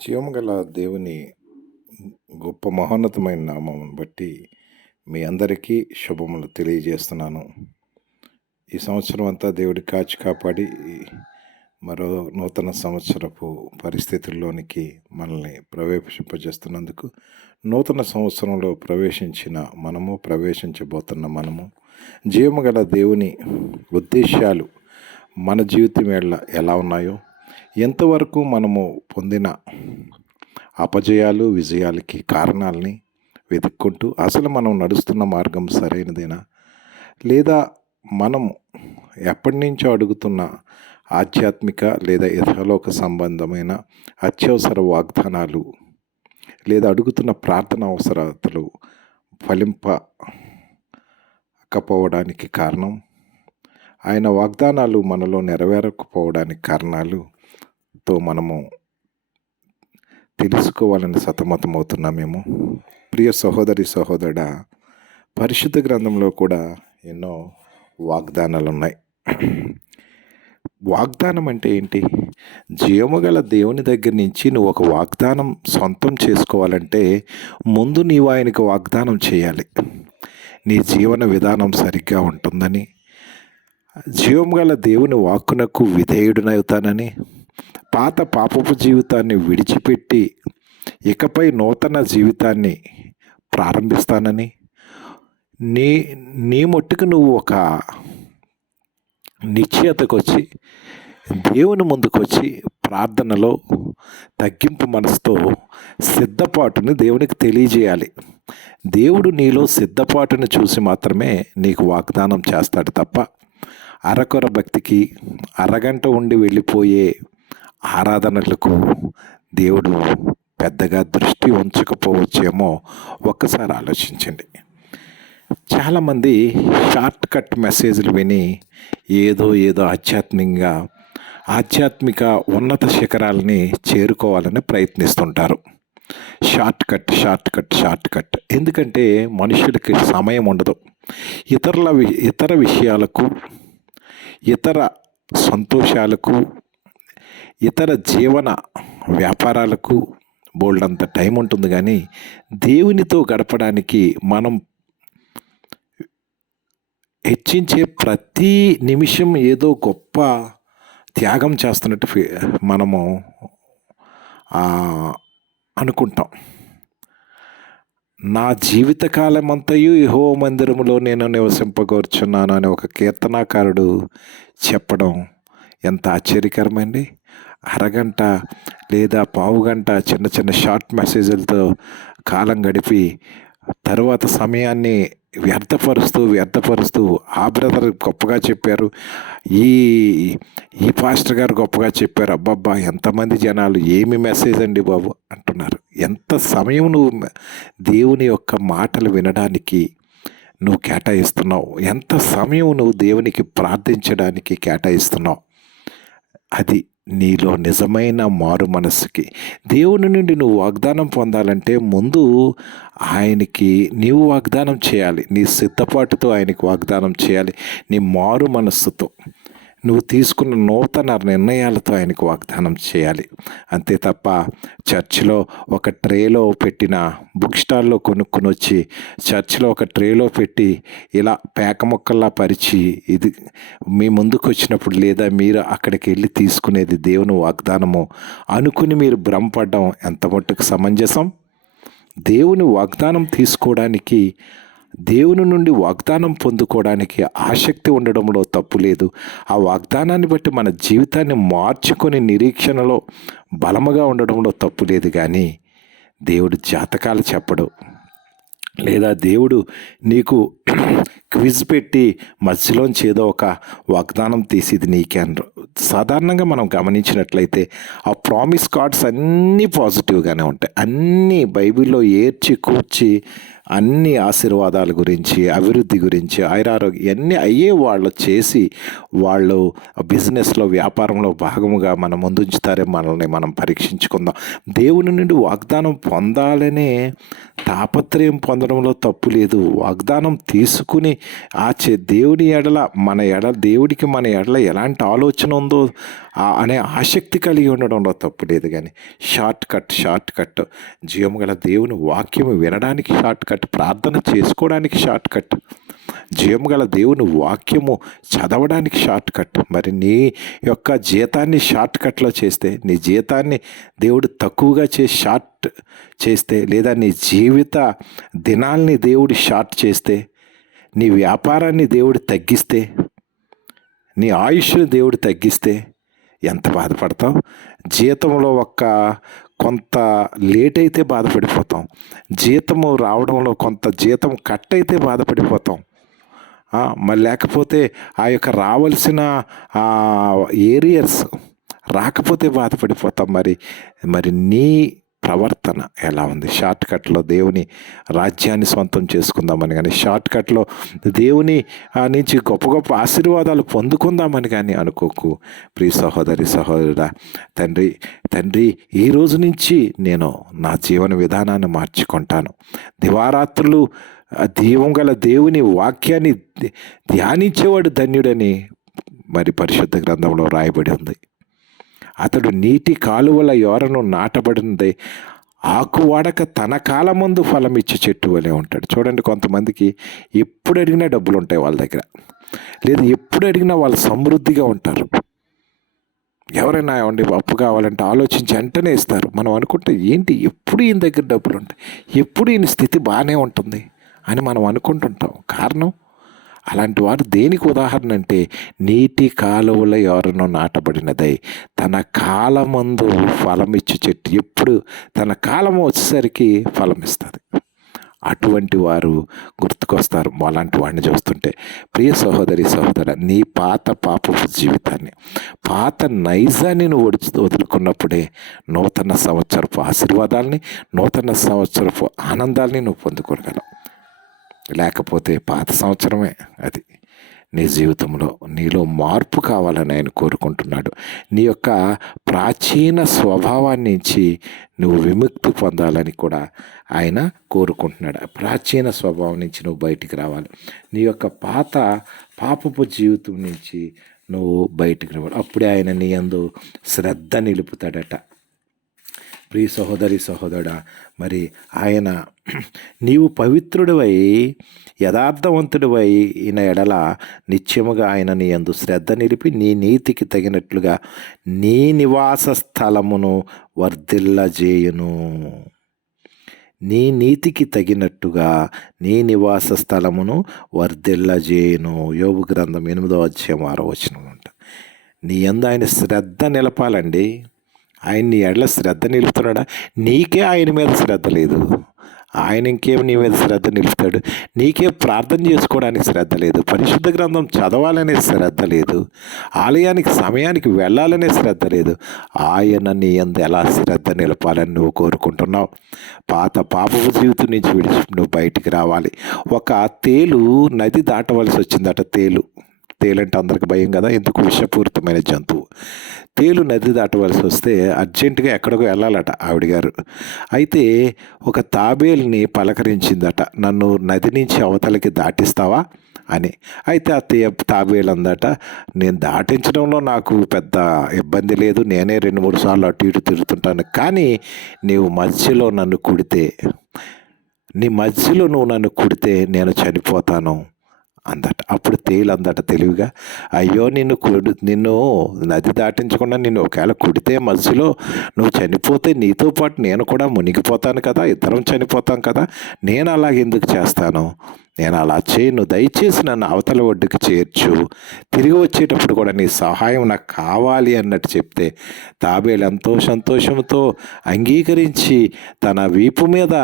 జీవము గల దేవుని గొప్ప మహోన్నతమైన నామమును బట్టి మీ అందరికీ శుభములు తెలియజేస్తున్నాను. ఈ సంవత్సరం అంతా దేవుడి కాచి కాపాడి మరో నూతన సంవత్సరపు పరిస్థితుల్లోనికి మనల్ని ప్రవేశింపజేస్తున్నందుకు నూతన సంవత్సరంలో ప్రవేశించిన మనము ప్రవేశించబోతున్న మనము జీవము గల దేవుని ఉద్దేశాలు మన జీవితం వేళ ఎలా ఉన్నాయో ఎంతవరకు మనము పొందిన అపజయాలు విజయాలకి కారణాలని వెతుక్కుంటూ అసలు మనం నడుస్తున్న మార్గం సరైనదేనా? లేదా మనం ఎప్పటి నుంచో అడుగుతున్న ఆధ్యాత్మిక లేదా ఇతరలోక సంబంధమైన అత్యవసర వాగ్దానాలు లేదా అడుగుతున్న ప్రార్థన అవసరతలు ఫలింపకపోవడానికి కారణం? ఆయన వాగ్దానాలు మనలో నెరవేరకపోవడానికి కారణాలు ఎంతో మనము తెలుసుకోవాలని సతమతమవుతున్నామేమో ప్రియ సహోదరి సహోదరుడ పరిశుద్ధ గ్రంథంలో కూడా ఎన్నో వాగ్దానాలు ఉన్నాయి వాగ్దానం అంటే ఏంటి? జీవము గల దేవుని దగ్గర నుంచి నువ్వు ఒక వాగ్దానం సొంతం చేసుకోవాలంటే ముందు నీవు ఆయనకు వాగ్దానం చేయాలి. నీ జీవన విధానం సరిగ్గా ఉంటుందని. జీవం గల దేవుని వాక్కునకు విధేయుడినవుతానని పాత పాపపు జీవితాన్ని విడిచిపెట్టి ఇకపై నూతన జీవితాన్ని ప్రారంభిస్తానని. నీ నీ మట్టుకు నువ్వు ఒక నిశ్చయతకు వచ్చి దేవుని ముందుకొచ్చి ప్రార్థనలో తగ్గింపు మనసుతో సిద్ధపాటుని దేవునికి తెలియజేయాలి. దేవుడు నీలో సిద్ధపాటుని చూసి మాత్రమే నీకు వాగ్దానం చేస్తాడు తప్ప అరకొర భక్తికి అరగంట ఉండి వెళ్ళిపోయే ఆరాధనలకు దేవుడు పెద్దగా దృష్టి ఉంచకపోవచ్చేమో ఒక్కసారి ఆలోచించండి. చాలామంది షార్ట్ కట్ మెసేజ్లు విని ఏదో ఏదో ఆధ్యాత్మికంగా ఆధ్యాత్మిక ఉన్నత శిఖరాలని చేరుకోవాలని ప్రయత్నిస్తుంటారు. Short cut short cut short cut. ఎందుకంటే మనుషులకి సమయం ఉండదు. ఇతరుల ఇతర విషయాలకు ఇతర సంతోషాలకు ఇతర జీవన వ్యాపారాలకు బోల్డంత టైం ఉంటుంది కానీ దేవునితో గడపడానికి మనం హెచ్చించే ప్రతి నిమిషం ఏదో గొప్ప త్యాగం చేస్తున్నట్టు మనము అనుకుంటాం. నా జీవితకాలం అంతయు యహో మందిరములో నేను నివసింపగోర్చున్నాను అని ఒక కీర్తనాకారుడు చెప్పడం ఎంత ఆశ్చర్యకరమండి. అరగంట లేదా పావు గంట చిన్న చిన్న షార్ట్ మెసేజ్లతో కాలం గడిపి తర్వాత సమయాన్ని వ్యర్థపరుస్తూ వ్యర్థపరుస్తూ ఆ బ్రదర్ గొప్పగా చెప్పారు. ఈ ఈ పాస్టర్ గారు గొప్పగా చెప్పారు. అబ్బబ్బా ఎంతమంది జనాలు ఏమి మెసేజ్ అండి బాబు? అంటున్నారు. ఎంత సమయం నువ్వు దేవుని యొక్క మాటలు వినడానికి నువ్వు కేటాయిస్తున్నావు? ఎంత సమయం నువ్వు దేవునికి ప్రార్థించడానికి కేటాయిస్తున్నావు? అది నీలో నిజమైన మారు మనస్సుకి. దేవుని నుండి నువ్వు వాగ్దానం పొందాలంటే ముందు ఆయనకి నీవు వాగ్దానం చేయాలి. నీ సిద్ధపాటుతో ఆయనకి వాగ్దానం చేయాలి. నీ మారు మనస్సుతో. నువ్వు తీసుకున్న నూతన నిర్ణయాలతో ఆయనకు వాగ్దానం చేయాలి. అంతే తప్ప చర్చిలో ఒక ట్రేలో పెట్టిన బుక్ స్టాల్లో కొనుక్కొని వచ్చి చర్చిలో ఒక ట్రేలో పెట్టి ఇలా పేక మొక్కల్లా పరిచి ఇది మీ ముందుకు వచ్చినప్పుడు లేదా మీరు అక్కడికి వెళ్ళి తీసుకునేది దేవుని వాగ్దానము అనుకుని మీరు భ్రమపడడం ఎంత మట్టుకు సమంజసం? దేవుని వాగ్దానం తీసుకోవడానికి దేవుని నుండి వాగ్దానం పొందుకోవడానికి ఆసక్తి ఉండడంలో తప్పు లేదు. ఆ వాగ్దానాన్ని బట్టి మన జీవితాన్ని మార్చుకొని నిరీక్షణలో బలముగా ఉండడంలో తప్పు లేదు కానీ దేవుడు జాతకాలు చెప్పడు. లేదా దేవుడు నీకు క్విజ్ పెట్టి మధ్యలోంచి ఏదో ఒక వాగ్దానం తీసి ఇది నీకే అనరు. సాధారణంగా మనం గమనించినట్లయితే ఆ ప్రామిస్ కార్డ్స్ అన్నీ పాజిటివ్గానే ఉంటాయి. అన్నీ బైబిల్లో ఏర్చి కూర్చి అన్ని ఆశీర్వాదాల గురించి అభివృద్ధి గురించి ఆయురారోగ్యం ఇవన్నీ అయ్యే వాళ్ళు చేసి వాళ్ళు బిజినెస్లో వ్యాపారంలో భాగముగా మన ముందుంచుతారే మనల్ని మనం పరీక్షించుకుందాం. దేవుని నుండి వాగ్దానం పొందాలనే తాపత్రయం పొందడంలో తప్పు లేదు. వాగ్దానం తీసుకుని ఆ చే ఎడల మన ఎడ దేవుడికి మన ఎడల ఎలాంటి ఆలోచన ఉందో అనే ఆసక్తి కలిగి ఉండడంలో తప్పు లేదు. కానీ షార్ట్ కట్ షార్ట్ కట్ జీవం గల దేవుని వాక్యం వినడానికి షార్ట్ కట్ ప్రార్థన చేసుకోవడానికి షార్ట్ కట్ జీవం గల దేవుని వాక్యము చదవడానికి షార్ట్ కట్ మరి నీ యొక్క జీతాన్ని షార్ట్ కట్లో చేస్తే నీ జీతాన్ని దేవుడు తక్కువగా చేసి షార్ట్ చేస్తే లేదా నీ జీవిత దినాల్ని దేవుడు షార్ట్ చేస్తే నీ వ్యాపారాన్ని దేవుడు తగ్గిస్తే నీ ఆయుష్ని దేవుడు తగ్గిస్తే ఎంత బాధపడతావు? జీతంలో ఒక్క కొంత లేట్ అయితే బాధపడిపోతాం. జీతము రావడంలో కొంత జీతం కట్ అయితే బాధపడిపోతాం మరి లేకపోతే ఆ యొక్క రావాల్సిన ఏరియర్స్ రాకపోతే బాధపడిపోతాం. మరి మరి నీ ప్రవర్తన ఎలా ఉంది? షార్ట్ కట్లో దేవుని రాజ్యాన్ని సొంతం చేసుకుందామని కానీ షార్ట్ కట్లో దేవుని నుంచి గొప్ప గొప్ప ఆశీర్వాదాలు పొందుకుందామని కానీ అనుకోకు. ప్రియ సహోదరి సహోదరుడా తండ్రి తండ్రి ఈ రోజు నుంచి నేను నా జీవన విధానాన్ని మార్చుకుంటాను. దివారాత్రులు దీవం గల దేవుని వాక్యాన్ని ధ్యానించేవాడు ధన్యుడని మరి పరిశుద్ధ గ్రంథంలో రాయబడి ఉంది. అతడు నీటి కాలువల యోరను నాటబడింది. ఆకు వాడక తన కాలమందు ఫలం ఇచ్చే చెట్టు వలె ఉంటాడు. చూడండి కొంతమందికి ఎప్పుడు అడిగినా డబ్బులు ఉంటాయి వాళ్ళ దగ్గర. లేదు ఎప్పుడు అడిగినా వాళ్ళు సమృద్ధిగా ఉంటారు. ఎవరైనా ఏమండి అప్పు కావాలంటే ఆలోచించి వెంటనే ఇస్తారు. మనం అనుకుంటే ఏంటి ఎప్పుడు ఈయన దగ్గర డబ్బులు ఉంటాయి? ఎప్పుడు ఈయన స్థితి బాగానే ఉంటుంది అని మనం అనుకుంటుంటాం. కారణం? అలాంటి వారు దేనికి ఉదాహరణ అంటే నీటి కాలువల ఎవరినో నాటబడినదై తన కాలమందు ఫలమిచ్చు చెట్టు ఎప్పుడు తన కాలం వచ్చేసరికి ఫలం ఇస్తుంది అటువంటి వారు గుర్తుకొస్తారు. అలాంటి వాడిని చూస్తుంటే ప్రియ సహోదరి సహోదర నీ పాత పాపపు జీవితాన్ని పాత నైజాన్ని నువ్వు వడిచి వదులుకున్నప్పుడే నూతన సంవత్సరపు ఆశీర్వాదాల్ని నూతన సంవత్సరపు ఆనందాల్ని నువ్వు పొందుకోగలవు. లేకపోతే పాత సంవత్సరమే అది. నీ జీవితంలో నీలో మార్పు కావాలని ఆయన కోరుకుంటున్నాడు. నీ యొక్క ప్రాచీన స్వభావాన్ని నుంచి నువ్వు విముక్తి పొందాలని కూడా ఆయన కోరుకుంటున్నాడు. ప్రాచీన స్వభావం నుంచి నువ్వు బయటికి రావాలి. నీ యొక్క పాత పాపపు జీవితం నుంచి నువ్వు బయటికి రావాలి. అప్పుడే ఆయన నీ అందు శ్రద్ధ నిలుపుతాడట. ప్రియ సహోదరి సహోదరుడా మరి ఆయన నీవు పవిత్రుడివై యథార్థవంతుడివై ఈయన ఎడల నిత్యముగా ఆయన నీ యందు శ్రద్ధ నిలిపి నీ నీతికి తగినట్లుగా నీ నివాస స్థలమును వర్ధిల్లజేయును. నీ నీతికి తగినట్టుగా నీ నివాస స్థలమును వర్ధిల్లజేయును. యోగు గ్రంథం ఎనిమిదో అధ్యాయం ఆరో వచనం అంట నీ యందు ఆయన శ్రద్ధ నిలపాలండి. ఆయన నీ ఎడల శ్రద్ధ నిలుపుతున్నాడా? నీకే ఆయన మీద శ్రద్ధ లేదు. ఆయన ఇంకేం నీ మీద శ్రద్ధ నిలుపుతాడు? నీకే ప్రార్థన చేసుకోవడానికి శ్రద్ధ లేదు. పరిశుద్ధ గ్రంథం చదవాలనే శ్రద్ధ లేదు. ఆలయానికి సమయానికి వెళ్ళాలనే శ్రద్ధ లేదు. ఆయన నీ అందు ఎలా శ్రద్ధ నిలపాలని నువ్వు కోరుకుంటున్నావు? పాత పాపపు జీవితం నుంచి విడిచి నువ్వు బయటికి రావాలి. ఒక తేలు నది దాటవలసి వచ్చిందట తేలు. తేలంటే అందరికి భయం కదా? ఎందుకు విషపూరితమైన జంతువు? తేలు నది దాటవలసి వస్తే అర్జెంటుగా ఎక్కడికో వెళ్ళాలట ఆవిడ గారు. అయితే ఒక తాబేలుని పలకరించిందట. నన్ను నది నుంచి అవతలకి దాటిస్తావా? అని. అయితే ఆ తే తాబేలు అందట నేను దాటించడంలో నాకు పెద్ద ఇబ్బంది లేదు. నేనే రెండు మూడు సార్లు అటు ఇటు తిరుగుతుంటాను. కానీ నీవు మధ్యలో నన్ను కుడితే నీ మధ్యలో నువ్వు నన్ను కుడితే నేను చనిపోతాను. అందట. అప్పుడు తేలు అందట తెలివిగా అయ్యో నిన్ను కొడు నిన్ను నది దాటించకుండా నిన్ను ఒకవేళ కుడితే మధ్యలో నువ్వు చనిపోతే నీతో పాటు నేను కూడా మునిగిపోతాను కదా ఇద్దరం చనిపోతాం కదా నేను అలాగ ఎందుకు చేస్తాను? నేను అలా చేయను. దయచేసి నన్ను అవతల ఒడ్డుకి చేర్చు. తిరిగి వచ్చేటప్పుడు కూడా నీ సహాయం నాకు కావాలి అన్నట్టు చెప్తే తాబేలు ఎంతో సంతోషంతో అంగీకరించి తన వీపు మీద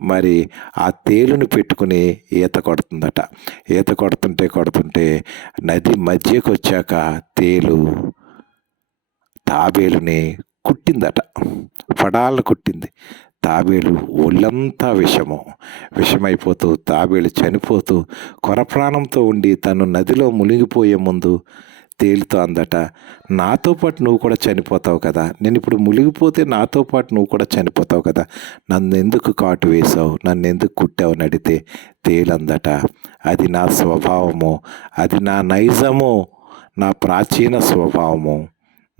మరి ఆ తేలుని పెట్టుకుని ఈత కొడుతుందట. ఈత కొడుతుంటే కొడుతుంటే నది మధ్యకు వచ్చాక తేలు తాబేలుని కుట్టిందట. పడాలను కుట్టింది. తాబేలు ఒళ్ళంతా విషము. విషమైపోతూ తాబేలు చనిపోతూ కొరప్రాణంతో ఉండి తను నదిలో మునిగిపోయే ముందు తేలితో అందట నాతో పాటు నువ్వు కూడా చనిపోతావు కదా. నేను ఇప్పుడు మునిగిపోతే నాతో పాటు నువ్వు కూడా చనిపోతావు కదా. నన్ను ఎందుకు కాటు వేశావు? నన్ను ఎందుకు కుట్టావు? అని అడిగితే తేలందట అది నా స్వభావము. అది నా నైజము. నా ప్రాచీన స్వభావము.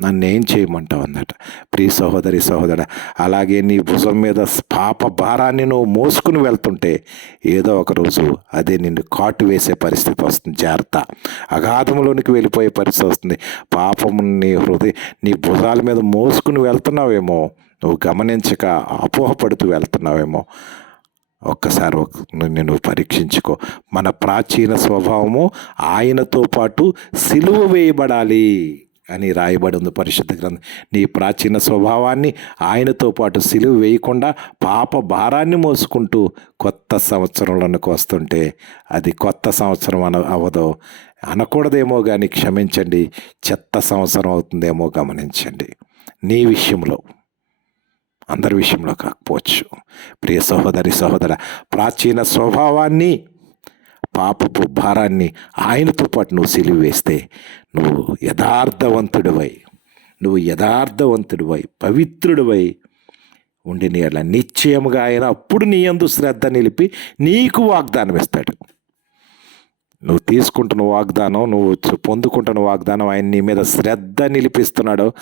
నన్ను ఏం చేయమంటావు అందట ప్రియ సహోదరి సహోదర అలాగే నీ భుజం మీద పాప భారాన్ని నువ్వు మోసుకుని వెళ్తుంటే ఏదో ఒక రోజు అదే నిన్ను కాటు వేసే పరిస్థితి వస్తుంది. జాగ్రత్త. అగాధంలోనికి వెళ్ళిపోయే పరిస్థితి వస్తుంది. పాపము నీ హృదయ నీ భుజాల మీద మోసుకుని వెళ్తున్నావేమో నువ్వు గమనించక అపోహపడుతూ వెళ్తున్నావేమో ఒక్కసారి ఒక- నిన్ను నువ్వు పరీక్షించుకో. మన ప్రాచీన స్వభావము ఆయనతో పాటు సిలువ వేయబడాలి. అని రాయబడి ఉంది పరిశుద్ధ గ్రంథం. నీ ప్రాచీన స్వభావాన్ని ఆయనతో పాటు సిలువ వేయకుండా పాప భారాన్ని మోసుకుంటూ కొత్త సంవత్సరంలోనికి వస్తుంటే అది కొత్త సంవత్సరం అన అవ్వదో అనకూడదేమో కానీ క్షమించండి. చెత్త సంవత్సరం అవుతుందేమో గమనించండి. నీ విషయంలో అందరి విషయంలో కాకపోవచ్చు. ప్రియ సహోదరి సహోదర ప్రాచీన స్వభావాన్ని పాపపు భారాన్ని ఆయనతో పాటు నువ్వు సిలివి వేస్తే నువ్వు యథార్థవంతుడివై నువ్వు యథార్థవంతుడివై పవిత్రుడివై ఉండి నీ అలా నిశ్చయముగా ఆయన అప్పుడు నీ అందు శ్రద్ధ నిలిపి నీకు వాగ్దానం ఇస్తాడు నువ్వు తీసుకుంటున్న వాగ్దానం నువ్వు పొందుకుంటున్న వాగ్దానం ఆయన నీ మీద శ్రద్ధ నిలిపిస్తున్నాడు.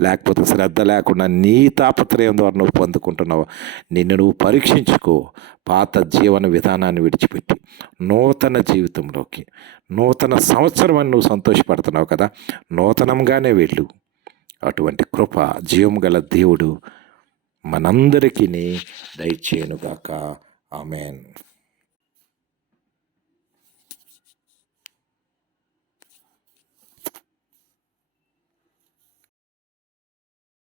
లేకపోతే శ్రద్ధ లేకుండా నీ తాపత్రయం ద్వారా నువ్వు పొందుకుంటున్నావు. నిన్ను నువ్వు పరీక్షించుకో. పాత జీవన విధానాన్ని విడిచిపెట్టి నూతన జీవితంలోకి నూతన సంవత్సరం అని నువ్వు సంతోషపడుతున్నావు కదా నూతనంగానే వెళ్ళు. అటువంటి కృప జీవం గల దేవుడు మనందరికీ దయచేయనుగాక. ఆమెన్.